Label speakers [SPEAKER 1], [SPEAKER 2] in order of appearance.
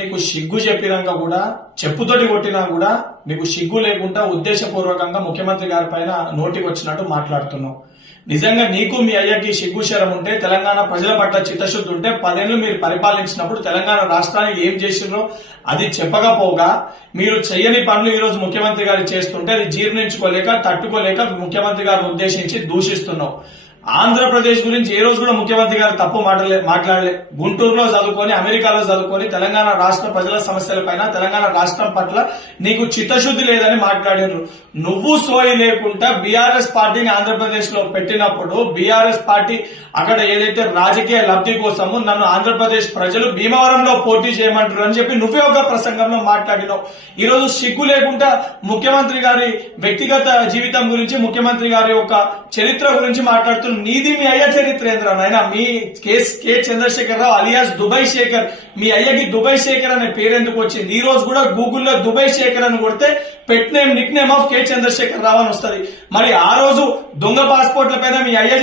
[SPEAKER 1] నీకు సిగ్గు చెప్పినాక కూడా చెప్పుతోటి కొట్టినా కూడా నీకు సిగ్గు లేకుండా ఉద్దేశపూర్వకంగా ముఖ్యమంత్రి గారి పైన నోటికి వచ్చినట్టు మాట్లాడుతున్నాం నిజంగా నీకు మీ అయ్యకి సిగ్గు శరం ఉంటే తెలంగాణ ప్రజల పట్ల చిత్తశుద్ధి ఉంటే పదేళ్ళు మీరు పరిపాలించినప్పుడు తెలంగాణ రాష్ట్రానికి ఏం చేసినో అది చెప్పకపోగా మీరు చెయ్యని పనులు ఈ రోజు ముఖ్యమంత్రి గారు చేస్తుంటే అది జీర్ణించుకోలేక తట్టుకోలేక ముఖ్యమంత్రి గారిని ఉద్దేశించి దూషిస్తున్నావు. ఆంధ్రప్రదేశ్ గురించి ఏ రోజు కూడా ముఖ్యమంత్రి గారు తప్పు మాటలే మాట్లాడలే. గుంటూరులో చదువుకొని అమెరికాలో చదువుకొని తెలంగాణ రాష్ట్ర ప్రజల సమస్యల పైన తెలంగాణ రాష్ట్రం పట్ల నీకు చిత్తశుద్ధి లేదని మాట్లాడినారు నువ్వు సోయి లేకుండా బీఆర్ఎస్ పార్టీని ఆంధ్రప్రదేశ్లో పెట్టినప్పుడు బీఆర్ఎస్ పార్టీ అక్కడ ఏదైతే రాజకీయ లబ్ధి కోసము నన్ను ఆంధ్రప్రదేశ్ ప్రజలు భీమవరంలో పోటీ చేయమంటారు అని చెప్పి నువ్వే ఒక ప్రసంగంలో మాట్లాడినావు. ఈ రోజు సిగ్గు లేకుండా ముఖ్యమంత్రి గారి వ్యక్తిగత జీవితం గురించి ముఖ్యమంత్రి గారి యొక్క చరిత్ర గురించి మాట్లాడుతున్న నీది మీ అయ్య చరిత్ర ఏంద్రా నాయన? మీ case K Chandrashekar Rao alias Dubai Shekar మీ అయ్యకి దుబాయ్ శేఖర్ అనే పేరు ఎందుకు వచ్చింది? ఈ రోజు కూడా గూగుల్లో దుబాయ్ శేఖర్ అని కొడితే pet name nick name of K Chandrashekar Rao అని వస్తుంది. మరి ఆ రోజు దొంగ పాస్పోర్ట్ల పైన మీ అయ్య